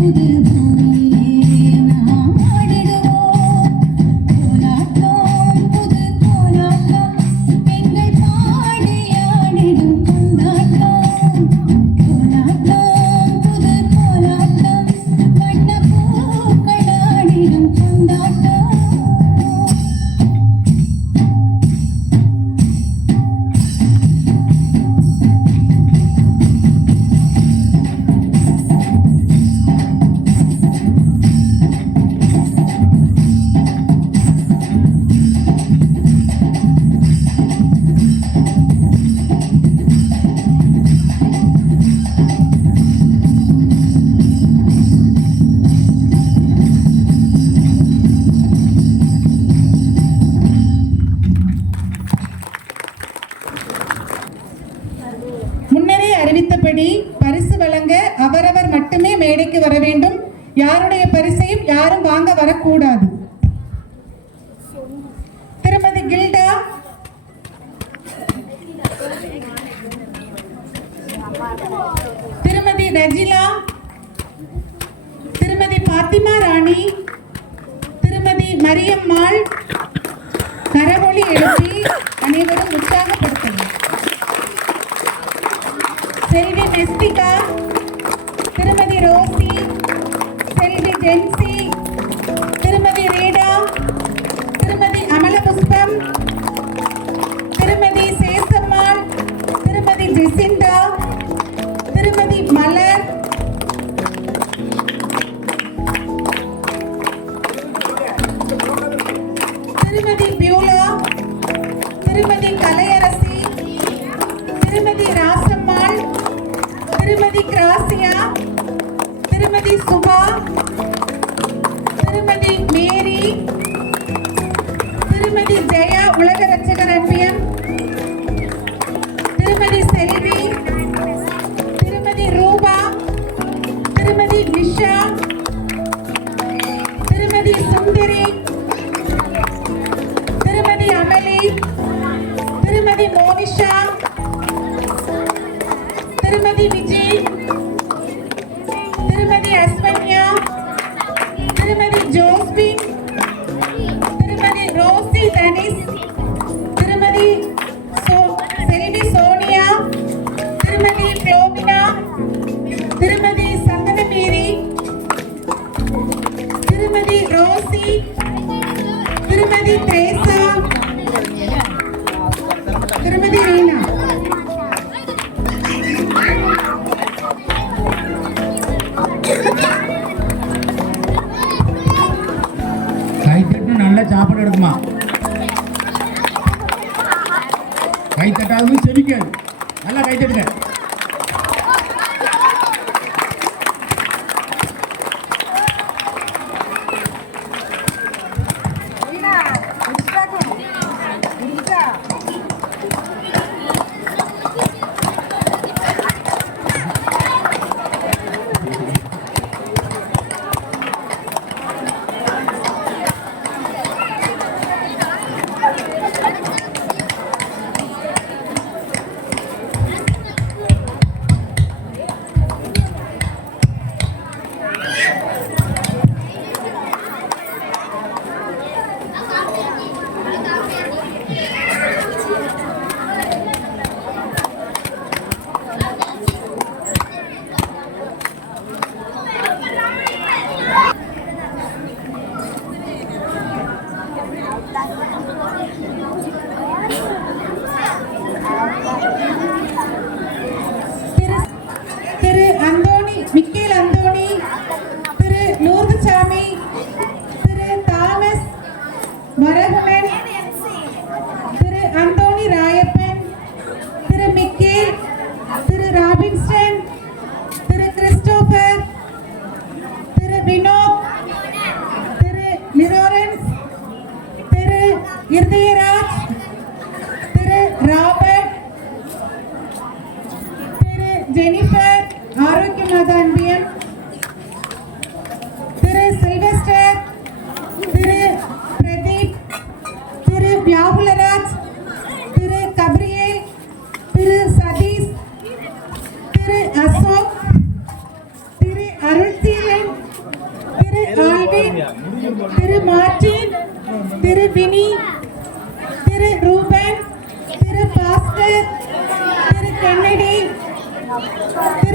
couldn't யாருடைய பரிசையும் யாரும் வாங்க வரக்கூடாது. திருமதி கில்டா. திருமதி ரஜிலா திருமதி பாத்திமா ராணி. திருமதி மரியம்மாள். கரவொளி எழுப்பி அனைவரும் உற்சாகப்படுத்தணும் செல்வி மெஸ்டிகா திருமதி ரோசி. ஜென்சி திருமதி ரீடா. திருமதி அமலபுஷ்பம். திருமதி சேசம்மாள். திருமதி ஜெசிண்டா திருமதி மலர். திருமதி பியூலா. திருமதி கலையரசி. திருமதி ராசம்மாள். திருமதி கிராசியா. திருமதி சுபா திருமதி மேரி திருமதி ஜெயா உலக ரட்சகர் அன்பியம் திருமதி செல்வி திருமதி ரூபா திருமதி நிஷா திருமதி சுந்தரி திருமதி அமலி திருமதி மோனிஷா திருமதி விஜய் திருமதி சந்தனமேரி திருமதி ரோசி திருமதி திரேசா திருமதி ரீனா. நல்லா சாப்பாடு எடுக்குமா? கை செபிக்காது நல்லா கை Varagunan Thiru Anthony Rayappan Thiru Michael Thiru Robinston Thiru Christopher Thiru Vinod Thiru நிரோரன்ஸ் Thiru Irudayaraj Thiru Robert Thiru Jennifer không?